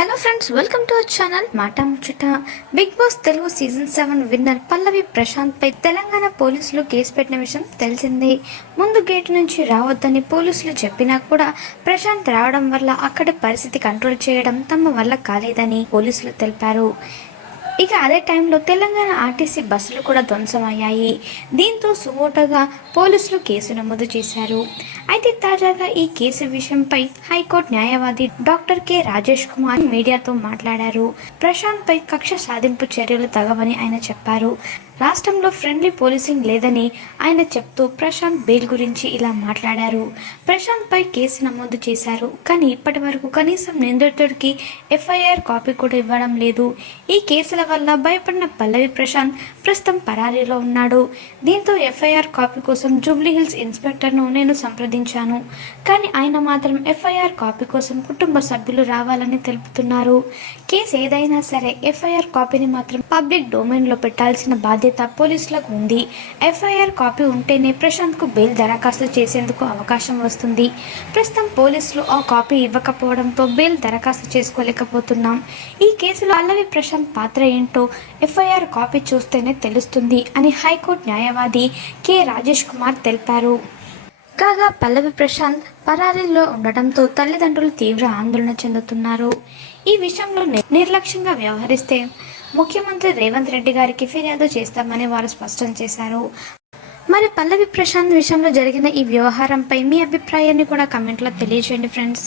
Hello friends welcome to our channel Maata Muchata Big Boss Telugu season seven winner Pallavi Prashanth పై తెలంగాణ పోలీసులు case పెట్టిన విషయం తెలిసిందే. ముందు gate నుంచి రావద్దని పోలీసులు చెప్పినా కూడా ప్రశాంత్ రావడం వల్ల అక్కడి పరిస్థితి కంట్రోల్ చేయడం తమ వల్ల కాలేదని పోలీసులు తెలిపారు. ఇక అదే టైంలో తెలంగాణ ఆర్టీసీ బస్సులు కూడా ధ్వంసమయ్యాయి. దీంతో సుమోటోగా పోలీసులు కేసు నమోదు చేశారు. అయితే తాజాగా ఈ కేసు విషయంపై హైకోర్టు న్యాయవాది డాక్టర్ కె. రాజేష్ కుమార్ మీడియాతో మాట్లాడారు. ప్రశాంత్ పై కక్ష సాధింపు చర్యలు తగవని ఆయన చెప్పారు. రాష్ట్రంలో ఫ్రెండ్లీ పోలీసింగ్ లేదని ఆయన చెప్తూ ప్రశాంత్ బెయిల్ గురించి ఇలా మాట్లాడారు. ప్రశాంత్ పై కేసు నమోదు చేశారు. కానీ ఇప్పటి వరకు కనీసం నిందితుడికి ఎఫ్ఐఆర్ కాపీ కూడా ఇవ్వడం లేదు. ఈ కేసుల వల్ల భయపడిన పల్లవి ప్రశాంత్ ప్రస్తుతం పరారీలో ఉన్నాడు. దీంతో ఎఫ్ఐఆర్ కాపీ కోసం జూబ్లీ హిల్స్ ఇన్స్పెక్టర్ను నేను సంప్రదించాను. కానీ ఆయన మాత్రం ఎఫ్ఐఆర్ కాపీ కోసం కుటుంబ సభ్యులు రావాలని తెలుపుతున్నారు. కేసు ఏదైనా సరే ఎఫ్ఐఆర్ కాపీని మాత్రం పబ్లిక్ డొమైన్లో పెట్టాల్సిన బాధ్యత పోలీసులకు ఉంది. ఎఫ్ఐఆర్ కాపీ ఉంటేనే ప్రశాంత్కు బెయిల్ దరఖాస్తు చేసేందుకు అవకాశం వస్తుంది. ప్రస్తుతం పోలీసులు ఆ కాపీ ఇవ్వకపోవడంతో బెయిల్ దరఖాస్తు చేసుకోలేకపోతున్నాం. ఈ కేసులో అల్లవి ప్రశాంత్ పాత్ర ఏంటో ఎఫ్ఐఆర్ కాపీ చూస్తేనే తెలుస్తుంది అని హైకోర్టు న్యాయవాది కె రాజేష్ కుమార్ తెలిపారు. కాగా పల్లవి ప్రశాంత్ పరారీలో ఉండటంతో తల్లిదండ్రులు తీవ్ర ఆందోళన చెందుతున్నారు. ఈ విషయంలో నిర్లక్ష్యంగా వ్యవహరిస్తే ముఖ్యమంత్రి రేవంత్ రెడ్డి గారికి ఫిర్యాదు చేస్తామని వారు స్పష్టం చేశారు. మరి పల్లవి ప్రశాంత్ విషయంలో జరిగిన ఈ వ్యవహారంపై మీ అభిప్రాయాన్ని కూడా కమెంట్లో తెలియజేయండి ఫ్రెండ్స్.